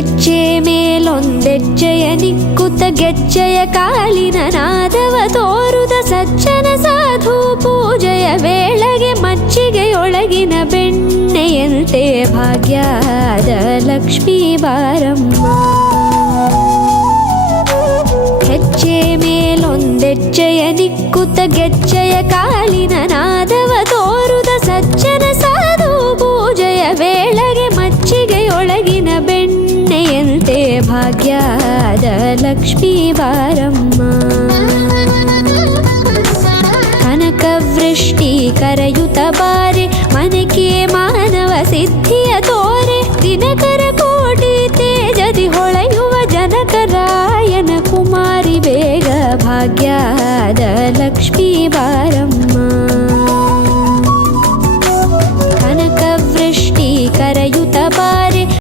ಹೆಜ್ಜೆ ಮೇಲೊಂದೆಜ್ಜೆಯ ನಿಕ್ಕುತ್ತ ಗೆಜ್ಜೆಯ ಕಾಲಿನ ನಾದವ ತೋರುದ ಸಜ್ಜನ ಸಾಧು ಪೂಜೆಯ ವೇಳೆಗೆ ಮಜ್ಜಿಗೆಯೊಳಗಿನ ಬೆಣ್ಣೆಯಂತೆ ಭಾಗ್ಯದ ಲಕ್ಷ್ಮೀ ಬಾರಮ್ಮ. ಹೆಜ್ಜೆ ಮೇಲೊಂದೆಜ್ಜೆಯ ನಿಕ್ಕುತ್ತ ಗೆಜ್ಜೆಯ ಕಾಲಿನ ನಾದವ ತೋರುದ ಸಜ್ಜನ ಸಾಧು ಪೂಜೆಯ ವೇಳೆಗೆ ಮಜ್ಜಿಗೆಯೊಳಗಿನ ಬೆಣ್ಣೆಯಂತೆ ಭಾಗ್ಯದ ಲಕ್ಷ್ಮೀ ಬಾರಮ್ಮ. ಕನಕವೃಷ್ಟಿ ಕರೆಯುತ ಬಾರೆ ಮನಕೆ ಮಾನವ ಸಿದ್ಧಿಯ ತೋರೆ ದಿನಕರ ಕೋಟಿ ತೇಜದಿ ಹೊಳೆಯುವ ಜನಕರಾಯನ ಕುಮಾರಿ ಬೇಗ ಭಾಗ್ಯದ ಲಕ್ಷ್ಮೀ ಬಾರಮ್ಮ.